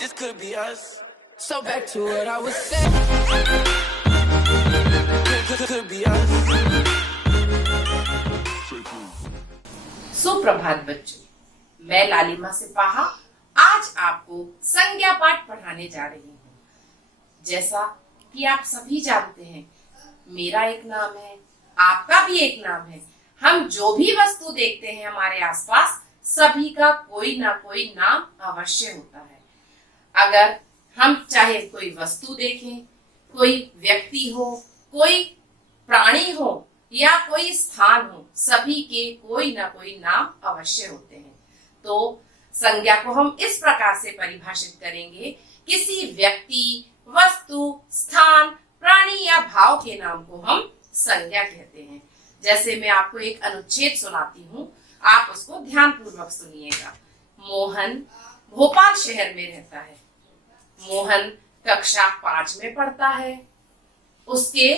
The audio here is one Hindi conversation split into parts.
This could be us. So back to what I was saying. Could be us. सुप्रभात बच्चों, मैं लालिमा सिपाहा आज आपको संज्ञा पाठ पढ़ाने जा रही हूँ। जैसा कि आप सभी जानते हैं, मेरा एक नाम है, आपका भी एक नाम है। हम जो भी वस्तु देखते हैं हमारे आसपास, सभी का कोई ना कोई नाम अवश्य होता है। अगर हम चाहे कोई वस्तु देखें, कोई व्यक्ति हो, कोई प्राणी हो या कोई स्थान हो, सभी के कोई ना कोई नाम अवश्य होते हैं। तो संज्ञा को हम इस प्रकार से परिभाषित करेंगे, किसी व्यक्ति, वस्तु, स्थान, प्राणी या भाव के नाम को हम संज्ञा कहते हैं। जैसे मैं आपको एक अनुच्छेद सुनाती हूँ, आप उसको ध्यान पूर्वक सुनिएगा। मोहन भोपाल शहर में रहता है। मोहन कक्षा 5 में पढ़ता है। उसके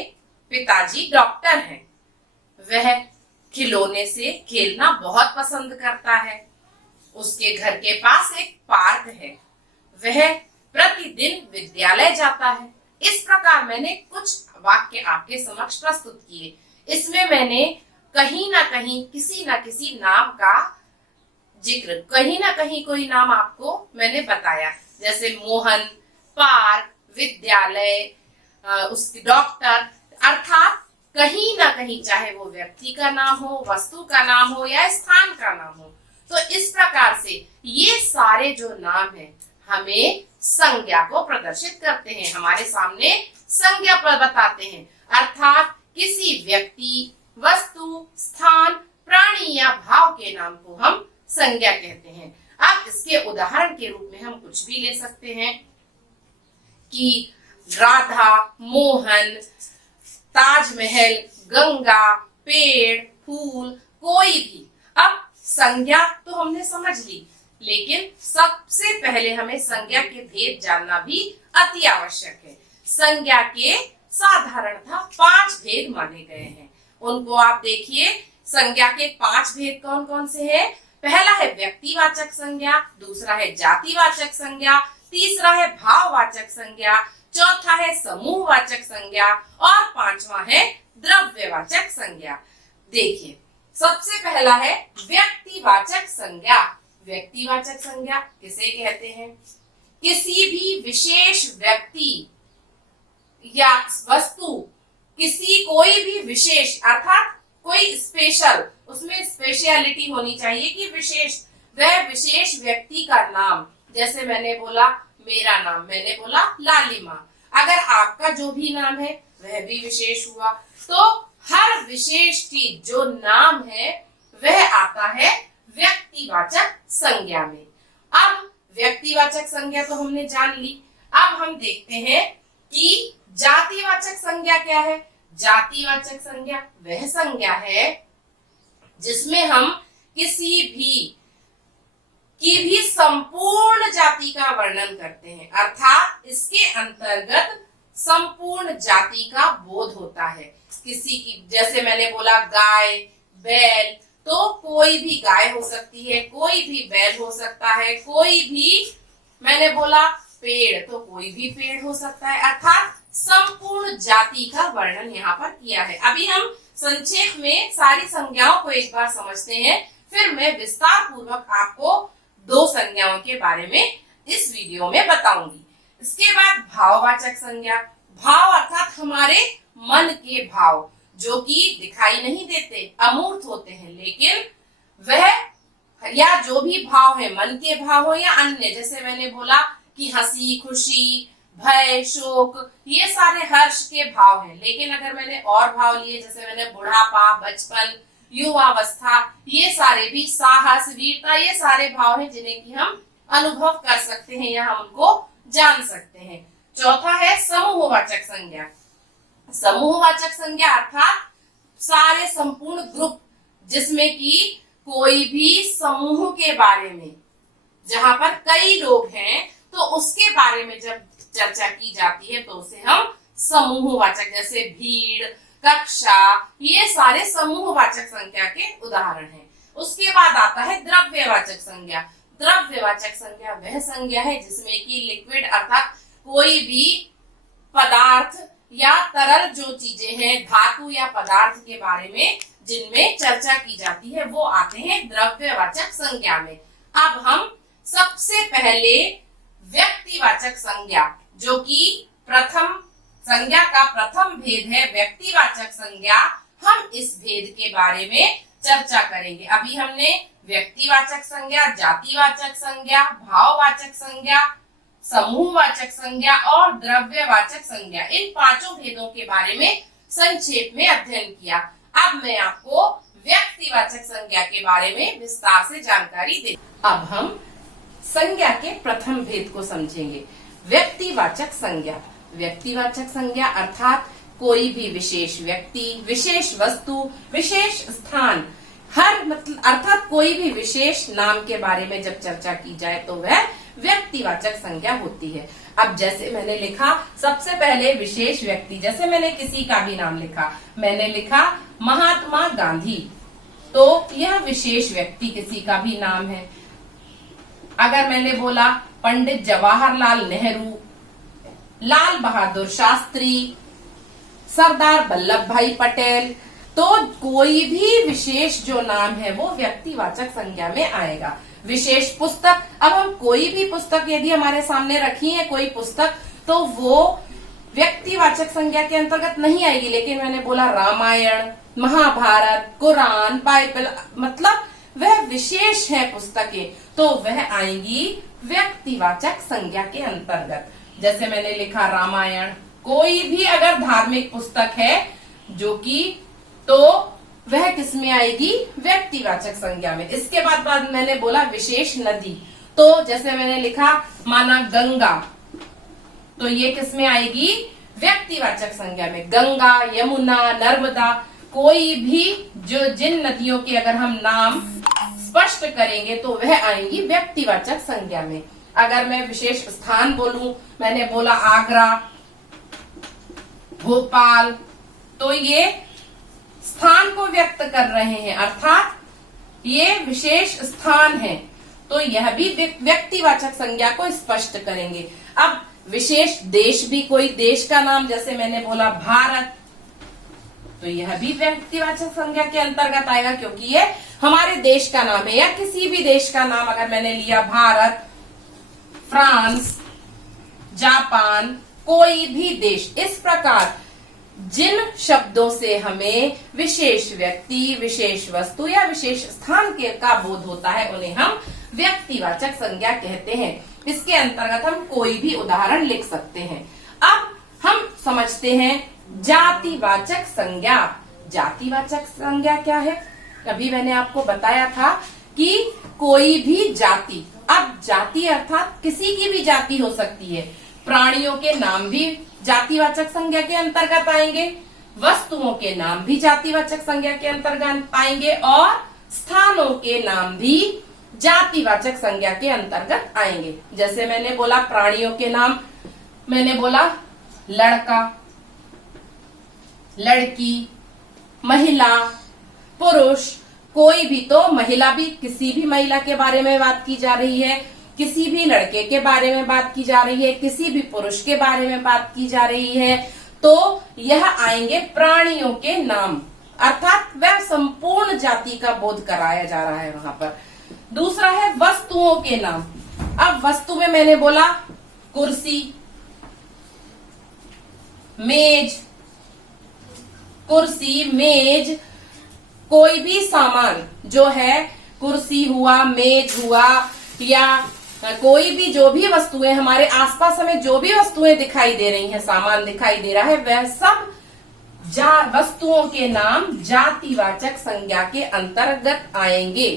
पिताजी डॉक्टर हैं। वह खिलौने से खेलना बहुत पसंद करता है। उसके घर के पास एक पार्क है। वह प्रतिदिन विद्यालय जाता है। इस प्रकार मैंने कुछ वाक्य आपके समक्ष प्रस्तुत किए। इसमें मैंने कहीं ना कहीं किसी ना किसी नाम का जिक्र, कहीं ना कहीं कोई नाम आपको मैंने बताया। जैसे मोहन, पार्क, विद्यालय, उसके डॉक्टर, अर्थात कहीं ना कहीं, चाहे वो व्यक्ति का नाम हो, वस्तु का नाम हो या स्थान का नाम हो। तो इस प्रकार से ये सारे जो नाम हैं हमें संज्ञा को प्रदर्शित करते हैं, हमारे सामने संज्ञा पर बताते हैं। अर्थात किसी व्यक्ति, वस्तु, स्थान, प्राणी या भाव के नाम को हम संज्ञा कहते हैं। अब इसके उदाहरण के रूप में हम कुछ भी ले सकते हैं कि राधा, मोहन, ताजमहल, गंगा, पेड़, फूल, कोई भी। अब संज्ञा तो हमने समझ ली, लेकिन सबसे पहले हमें संज्ञा के भेद जानना भी अति आवश्यक है। संज्ञा के साधारणतः 5 भेद माने गए हैं। उनको आप देखिए, संज्ञा के 5 भेद कौन कौन से हैं? पहला है व्यक्तिवाचक संज्ञा, दूसरा है जातिवाचक संज्ञा, तीसरा है भाववाचक संज्ञा, चौथा है समूहवाचक संज्ञा और 5वां है द्रव्यवाचक संज्ञा। देखिए, सबसे पहला है व्यक्तिवाचक संज्ञा। व्यक्तिवाचक संज्ञा किसे कहते हैं? किसी भी विशेष व्यक्ति या वस्तु, किसी कोई भी विशेष, अर्थात कोई स्पेशल, उसमें स्पेशलिटी होनी चाहिए कि विशेष, वह विशेष व्यक्ति का नाम। जैसे मैंने बोला मेरा नाम, मैंने बोला लालिमा। अगर आपका जो भी नाम है वह भी विशेष हुआ, तो हर विशेष चीज जो नाम है वह आता है व्यक्तिवाचक संज्ञा में। अब व्यक्तिवाचक संज्ञा तो हमने जान ली। अब हम देखते हैं कि जातिवाचक संज्ञा क्या है। जातिवाचक संज्ञा वह संज्ञा है जिसमें हम किसी भी की भी संपूर्ण जाति का वर्णन करते हैं, अर्थात इसके अंतर्गत संपूर्ण जाति का बोध होता है। किसी की, जैसे मैंने बोला गाय, बैल, तो कोई भी गाय हो सकती है, कोई भी बैल हो सकता है, कोई भी, मैंने बोला पेड़, तो कोई भी पेड़ हो सकता है। अर्थात संपूर्ण जाति का वर्णन यहाँ पर किया है। अभी हम संक्षेप में सारी संज्ञाओं को एक बार समझते हैं, फिर मैं विस्तार पूर्वक आपको 2 संज्ञाओं के बारे में इस वीडियो में बताऊंगी। इसके बाद भाववाचक संज्ञा। भाव अर्थात हमारे मन के भाव, जो कि दिखाई नहीं देते, अमूर्त होते हैं, लेकिन वह या जो भी भाव है, मन के भाव हो या अन्य, जैसे मैंने बोला कि हंसी, खुशी, भय, शोक, ये सारे हर्ष के भाव हैं। लेकिन अगर मैंने और भाव लिए, जैसे मैंने बुढ़ापा, बचपन, युवावस्था, ये सारे भी, साहस, वीरता, ये सारे भाव हैं जिन्हें कि हम अनुभव कर सकते हैं या हम उनको जान सकते हैं। चौथा है समूहवाचक संज्ञा। समूहवाचक संज्ञा अर्थात सारे संपूर्ण ग्रुप, जिसमें कि कोई भी समूह के बारे में, जहां पर कई लोग हैं, तो उसके बारे में जब चर्चा की जाती है तो उसे हम समूहवाचक, जैसे भीड़, कक्षा, ये सारे समूहवाचक संज्ञा के उदाहरण हैं। उसके बाद आता है द्रव्यवाचक संज्ञा। द्रव्यवाचक संज्ञा वह संज्ञा है जिसमें कि लिक्विड अर्थात कोई भी पदार्थ या तरल जो चीजें हैं, धातु या पदार्थ के बारे में जिनमें चर्चा की जाती है, वो आते हैं द्रव्यवाचक संज्ञा में। अब हम सबसे पहले व्यक्तिवाचक संज्ञा, जो कि प्रथम संज्ञा का प्रथम भेद है व्यक्तिवाचक संज्ञा, हम इस भेद के बारे में चर्चा करेंगे। अभी हमने व्यक्तिवाचक संज्ञा, जातिवाचक संज्ञा, भाववाचक संज्ञा, समूहवाचक संज्ञा और द्रव्यवाचक संज्ञा, इन पांचों भेदों के बारे में संक्षेप में अध्ययन किया। अब मैं आपको व्यक्तिवाचक संज्ञा के बारे में विस्तार से जानकारी दे। अब हम संज्ञा के प्रथम भेद को समझेंगे। व्यक्तिवाचक संज्ञा, व्यक्तिवाचक संज्ञा अर्थात कोई भी विशेष व्यक्ति, विशेष वस्तु, विशेष स्थान, हर मतलब अर्थात कोई भी विशेष नाम के बारे में जब चर्चा की जाए तो वह व्यक्तिवाचक संज्ञा होती है। अब जैसे मैंने लिखा सबसे पहले विशेष व्यक्ति, जैसे मैंने किसी का भी नाम लिखा, मैंने लिखा महात्मा गांधी, तो यह विशेष व्यक्ति किसी का भी नाम है। अगर मैंने बोला पंडित जवाहरलाल नेहरू, लाल बहादुर शास्त्री, सरदार वल्लभ भाई पटेल, तो कोई भी विशेष जो नाम है वो व्यक्तिवाचक संज्ञा में आएगा। विशेष पुस्तक, अब हम कोई भी पुस्तक यदि हमारे सामने रखी है कोई पुस्तक, तो वो व्यक्तिवाचक संज्ञा के अंतर्गत नहीं आएगी। लेकिन मैंने बोला रामायण, महाभारत, कुरान, बाइबल, मतलब वह विशेष है पुस्तकें, तो वह आएंगी व्यक्तिवाचक संज्ञा के अंतर्गत। जैसे मैंने लिखा रामायण, कोई भी अगर धार्मिक पुस्तक है जो कि, तो वह किस में आएगी? व्यक्तिवाचक संज्ञा में। इसके बाद मैंने बोला विशेष नदी, तो जैसे मैंने लिखा माना गंगा, तो ये किस में आएगी? व्यक्तिवाचक संज्ञा में। गंगा, यमुना, नर्मदा, कोई भी जो जिन नदियों के अगर हम नाम स्पष्ट करेंगे तो वह आएंगी व्यक्तिवाचक संज्ञा में। अगर मैं विशेष स्थान बोलूं, मैंने बोला आगरा, भोपाल, तो ये स्थान को व्यक्त कर रहे हैं, अर्थात ये विशेष स्थान है, तो यह भी व्यक्तिवाचक संज्ञा को स्पष्ट करेंगे। अब विशेष देश भी, कोई देश का नाम, जैसे मैंने बोला भारत, तो यह भी व्यक्तिवाचक संज्ञा के अंतर्गत आएगा क्योंकि ये हमारे देश का नाम है। या किसी भी देश का नाम अगर मैंने लिया भारत, फ्रांस, जापान, कोई भी देश, इस प्रकार जिन शब्दों से हमें विशेष व्यक्ति, विशेष वस्तु या विशेष स्थान के का बोध होता है उन्हें हम व्यक्तिवाचक संज्ञा कहते हैं। इसके अंतर्गत हम कोई भी उदाहरण लिख सकते हैं। अब हम समझते हैं जातिवाचक संज्ञा। जातिवाचक संज्ञा क्या है? अभी मैंने आपको बताया था कि कोई भी जाति, अब जाति अर्थात किसी की भी जाति हो सकती है। प्राणियों के नाम भी जातिवाचक संज्ञा के अंतर्गत आएंगे, वस्तुओं के नाम भी जातिवाचक संज्ञा के अंतर्गत आएंगे और स्थानों के नाम भी जातिवाचक संज्ञा के अंतर्गत आएंगे। जैसे मैंने बोला प्राणियों के नाम, मैंने बोला लड़का, लड़की, महिला, पुरुष, कोई भी, तो महिला भी, किसी भी महिला के बारे में बात की जा रही है, किसी भी लड़के के बारे में बात की जा रही है, किसी भी पुरुष के बारे में बात की जा रही है, तो यह आएंगे प्राणियों के नाम, अर्थात वह संपूर्ण जाति का बोध कराया जा रहा है वहां पर। दूसरा है वस्तुओं के नाम। अब वस्तु में मैंने बोला कुर्सी, मेज, कुर्सी, मेज, कोई भी सामान जो है, कुर्सी हुआ, मेज हुआ, या कोई भी जो भी वस्तुएं हमारे आसपास हमें जो भी वस्तुएं दिखाई दे रही हैं, सामान दिखाई दे रहा है, वह सब वस्तुओं के नाम जातिवाचक संज्ञा के अंतर्गत आएंगे।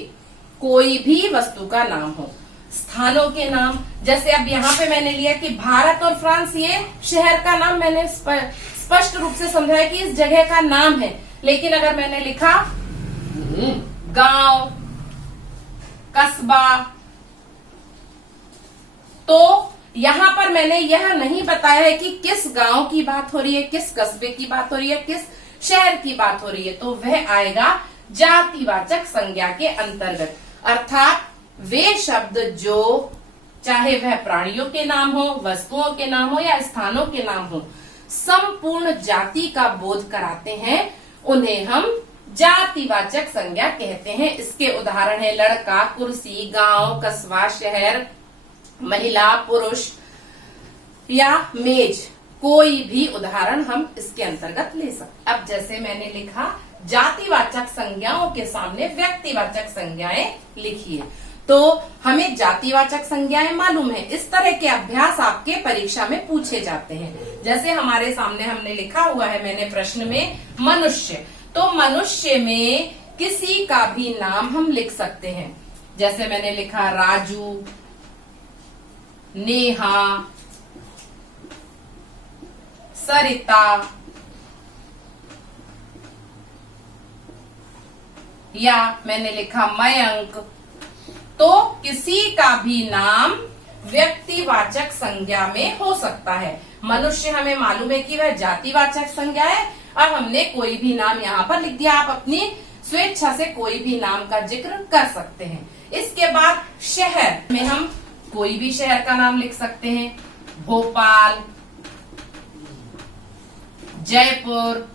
कोई भी वस्तु का नाम हो। स्थानों के नाम, जैसे अब यहाँ पे मैंने लिया कि भारत और फ्रांस, ये शहर का नाम मैंने स्पष्ट रूप से समझाया कि इस जगह का नाम है। लेकिन अगर मैंने लिखा गांव, कस्बा, तो यहाँ पर मैंने यह नहीं बताया है कि किस गांव की बात हो रही है, किस कस्बे की बात हो रही है, किस शहर की बात हो रही है, तो वह आएगा जातिवाचक संज्ञा के अंतर्गत। अर्थात वे शब्द जो चाहे वह प्राणियों के नाम हो, वस्तुओं के नाम हो या स्थानों के नाम हो, संपूर्ण जाति का बोध कराते हैं, उन्हें हम जातिवाचक संज्ञा कहते हैं। इसके उदाहरण है लड़का, कुर्सी, गांव, कस्बा, शहर, महिला, पुरुष या मेज। कोई भी उदाहरण हम इसके अंतर्गत ले सकते। अब जैसे मैंने लिखा, जातिवाचक संज्ञाओं के सामने व्यक्तिवाचक संज्ञाएं लिखिए। तो हमें जातिवाचक संज्ञाएं मालूम है। इस तरह के अभ्यास आपके परीक्षा में पूछे जाते हैं। जैसे हमारे सामने हमने लिखा हुआ है, मैंने प्रश्न में मनुष्य, तो मनुष्य में किसी का भी नाम हम लिख सकते हैं। जैसे मैंने लिखा राजू, नेहा, सरिता, या मैंने लिखा मयंक। तो किसी का भी नाम व्यक्तिवाचक संज्ञा में हो सकता है। मनुष्य हमें मालूम है कि वह जातिवाचक संज्ञा है और हमने कोई भी नाम यहाँ पर लिख दिया। आप अपनी स्वेच्छा से कोई भी नाम का जिक्र कर सकते हैं। इसके बाद शहर में हम कोई भी शहर का नाम लिख सकते हैं। भोपाल, जयपुर,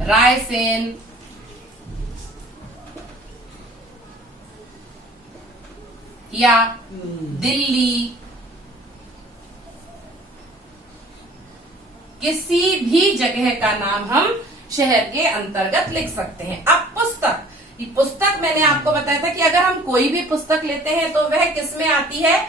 रायसेन, या दिल्ली। किसी भी जगह का नाम हम शहर के अंतर्गत लिख सकते हैं। अब पुस्तक मैंने आपको बताया था कि अगर हम कोई भी पुस्तक लेते हैं तो वह किसमें आती है?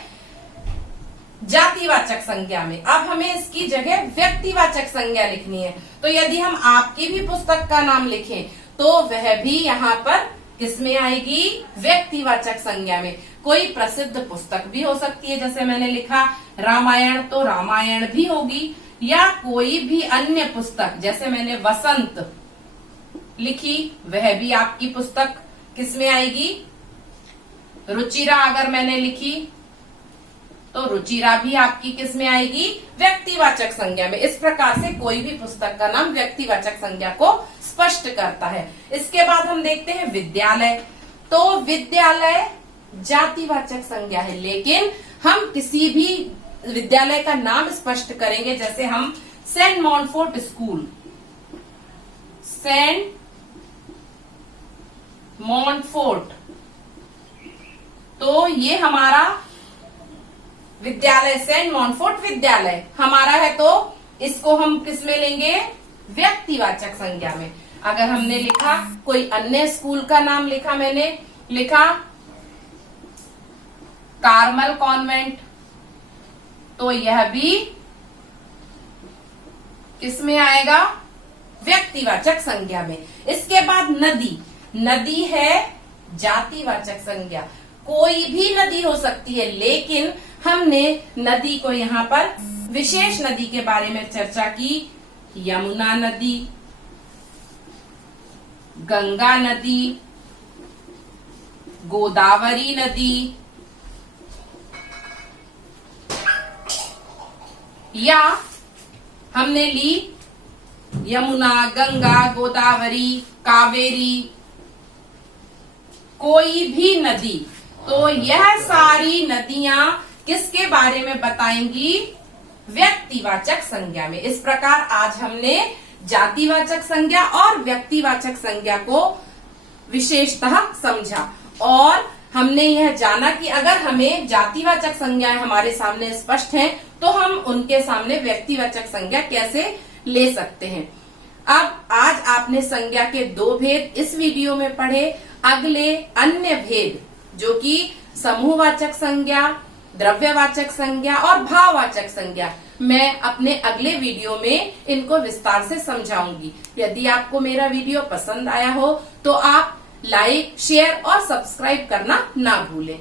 जातिवाचक संज्ञा में। अब हमें इसकी जगह व्यक्तिवाचक संज्ञा लिखनी है। तो यदि हम आपकी भी पुस्तक का नाम लिखें तो वह भी यहाँ पर किसमें आएगी? व्यक्तिवाचक संज्ञा में। कोई प्रसिद्ध पुस्तक भी हो सकती है, जैसे मैंने लिखा रामायण, तो रामायण भी होगी। या कोई भी अन्य पुस्तक, जैसे मैंने वसंत लिखी, वह भी आपकी पुस्तक किसमें आएगी? रुचिरा अगर मैंने लिखी तो रुचिरा भी आपकी किसमें आएगी? व्यक्तिवाचक संज्ञा में। इस प्रकार से कोई भी पुस्तक का नाम व्यक्तिवाचक संज्ञा को स्पष्ट करता है। इसके बाद हम देखते हैं विद्यालय। तो विद्यालय जातिवाचक संज्ञा है, लेकिन हम किसी भी विद्यालय का नाम स्पष्ट करेंगे। जैसे हम सेंट मॉन्फोर्ट स्कूल, सेंट मॉन्फोर्ट, तो ये हमारा विद्यालय, सेंट मॉन्फोर्ट विद्यालय हमारा है, तो इसको हम किस में लेंगे? व्यक्तिवाचक संज्ञा में। अगर हमने लिखा कोई अन्य स्कूल का नाम लिखा, मैंने लिखा कार्मल कॉन्वेंट, तो यह भी किसमें आएगा? व्यक्तिवाचक संज्ञा में। इसके बाद नदी। नदी है जातिवाचक संज्ञा। कोई भी नदी हो सकती है, लेकिन हमने नदी को यहाँ पर विशेष नदी के बारे में चर्चा की। यमुना नदी, गंगा नदी, गोदावरी नदी, या हमने ली यमुना, गंगा, गोदावरी, कावेरी, कोई भी नदी। तो यह सारी नदियां किसके बारे में बताएंगी? व्यक्तिवाचक संज्ञा में। इस प्रकार आज हमने जातिवाचक संज्ञा और व्यक्तिवाचक संज्ञा को विशेषतः समझा और हमने यह जाना कि अगर हमें जातिवाचक संज्ञाएं हमारे सामने स्पष्ट हैं तो हम उनके सामने व्यक्तिवाचक संज्ञा कैसे ले सकते हैं। अब आज आपने संज्ञा के 2 भेद इस वीडियो में पढ़े। अगले अन्य भेद जो कि समूहवाचक संज्ञा, द्रव्यवाचक संज्ञा और भाववाचक संज्ञा, मैं अपने अगले वीडियो में इनको विस्तार से समझाऊंगी। यदि आपको मेरा वीडियो पसंद आया हो तो आप लाइक, शेयर और सब्सक्राइब करना ना भूलें।